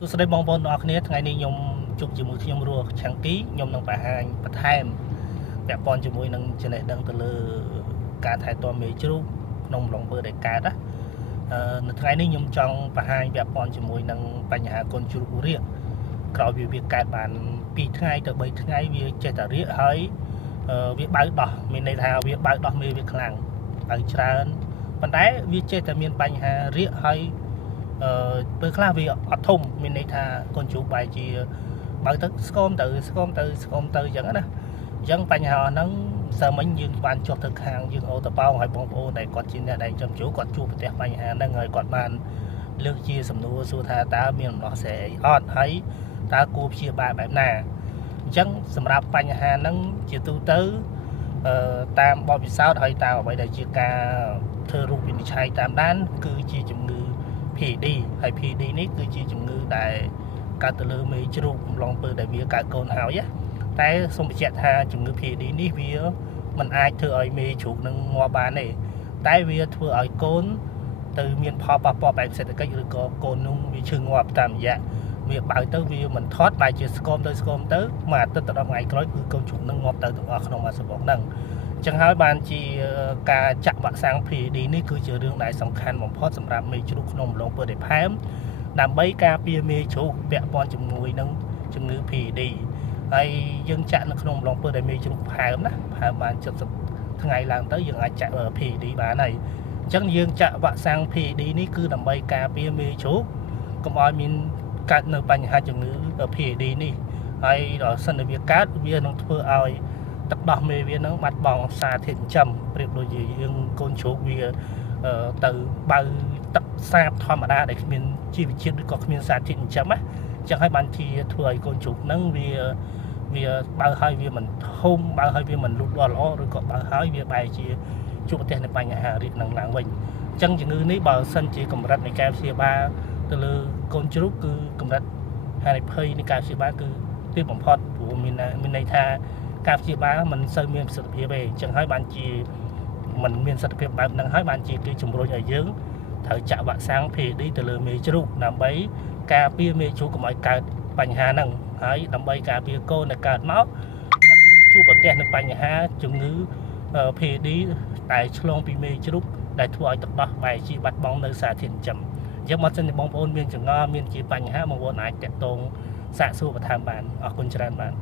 ទស្សនវិជ្ជាបងប្អូនទាំងអស់គ្នាថ្ងៃនេះខ្ញុំជួបជាមួយខ្ញុំរស់ឆាំងគីខ្ញុំនឹងបង្ហាញបន្ថែមពាក់ព័ន្ធជាមួយនឹងចំណេះដឹងទៅលើការថែទាំមេជ្រូកក្នុងអំឡុងពេលដែលកើតណានៅថ្ងៃនេះខ្ញុំចង់បង្ហាញពាក់ព័ន្ធជាមួយនឹងបញ្ហាកូនជ្រូករាកក្រោយវាកើតបាន2ថ្ងៃទៅ3ថ្ងៃវាចេះតែរាកហើយវាបើកដោះមានន័យថាវាបើកដោះមេវាខ្លាំងបើច្រើនប៉ុន្តែវាចេះតែមានបញ្ហារាកហើយពេលខ្លះវាអត់ធំមានន័យថាកូនជ្រូកបែរជាបើទៅស្គមទៅអញ្ចឹងណាអញ្ចឹងបញ្ហាហ្នឹងសើមិញយើងបានចុះទៅខាងយើងអូតប៉ោងឲ្យបងប្អូនដែលគាត់ជាអ្នកដែលចំជ្រូកគាត់ជួបប្រទះបញ្ហាហ្នឹងហើយគាត់បានលើកជាសំណួរសួរថាតើមានដំណោះស្រាយអីអត់ហើយតើគួរព្យាបាលបែបណាអញ្ចឹងសម្រាប់បញ្ហាហ្នឹងជាទូទៅតាមបទពិសោធន៍ហើយតាមអ្វីដែលជាការធ្វើរូបវិនិច្ឆ័យតាមដានគឺជាជំងឺ PED ហើយ PED នេះគឺជាជំងឺដែលកើតទៅលើមេជ្រូកអំឡុងពេលដែលវាកើតកូនហើយតែសូមបញ្ជាក់ថាជំងឺ PED នេះវាមិនអាចធ្វើឲ្យមេជ្រូកនឹងងាប់បានទេតែវាធ្វើឲ្យកូនទៅមានផលប៉ះពាល់បែបសេដ្ឋកិច្ចឬក៏កូននោះវាឈឺងាប់តាមរយៈវាបើកទៅវាមិនថត់បែរជាស្គមទៅមួយអាទិត្យទៅ10ថ្ងៃក្រោយគឺកូនជ្រូកនឹងងាប់ទៅទាំងអស់ក្នុងមួយសប្តាហ៍ហ្នឹងអញ្ចឹងហើយបានជាការចាក់វ៉ាក់សាំង PED នេះគឺជារឿងដែលសំខាន់បំផុតសម្រាប់មេជ្រូកក្នុងអំឡុងពេលដែលផែមដើម្បីការពារមេជ្រូកពាក់ព័ន្ធជាមួយនឹងជំងឺ PED ហើយយើងចាក់នៅក្នុងអំឡុងពេលដែលមេជ្រូកផែមណាផែមបាន70ថ្ងៃឡើងទៅយើងអាចចាក់ PED បានហើយអញ្ចឹងយើងចាក់វ៉ាក់សាំង PED នេះគឺដើម្បីការពារមេជ្រូកកុំឲ្យមានកើតនៅបញ្ហាជំងឺ PED នេះហើយដល់សិនតែវាកើតវានឹងធ្វើឲ្យទឹកដោះមេវានឹងបាត់បង់សារធាតុចិញ្ចឹមប្រៀបដូចជាយើងកូនជ្រូកវាទៅបើទឹកសាបធម្មតាដែលគ្មានជីវជាតិឬក៏គ្មានសារធាតុចិញ្ចឹមណាអញ្ចឹងហើយបានជាធ្វើឲ្យកូនជ្រូកហ្នឹងវាបើហើយវាមិនធំបើហើយវាមិនលូតលាស់ល្អឬក៏បើហើយវាបែរជាជួបប្រទះនៅបញ្ហារាកនឹងឡើងវិញអញ្ចឹងជំងឺនេះបើសិនជាកម្រិតនៃការព្យាបាលទៅលើកូនជ្រូកគឺកម្រិតហានិភ័យនៃការព្យាបាលគឺទាបបំផុតព្រោះមានន័យថាការព្យាបាលមិនសូវមានប្រសិទ្ធភាពទេអញ្ចឹងហើយបានជាมันមានសិទ្ធិភាពបែបហ្នឹងហើយបានជាគេជំរុញឲ្យយើងត្រូវចាក់វ៉ាក់សាំង PED ទៅលើមេជ្រូកដើម្បីការពារមេជ្រូកកុំឲ្យកើតបញ្ហាហ្នឹងហើយដើម្បីការពារកូនដែលកើតមកมันជួបប្រទះនៅបញ្ហាជំងឺ PED ដែលឆ្លងពីមេជ្រូកដែលធ្វើឲ្យទឹកដោះបែរជាបាត់បង់នៅសារធាតុចិញ្ចឹមអញ្ចឹងមកសិនជាបងប្អូនមានចង្អល់មានជាបញ្ហាបងប្អូនអាចតាក់ទងសាកសួរបន្ថែមបានអរគុណច្រើនបាទ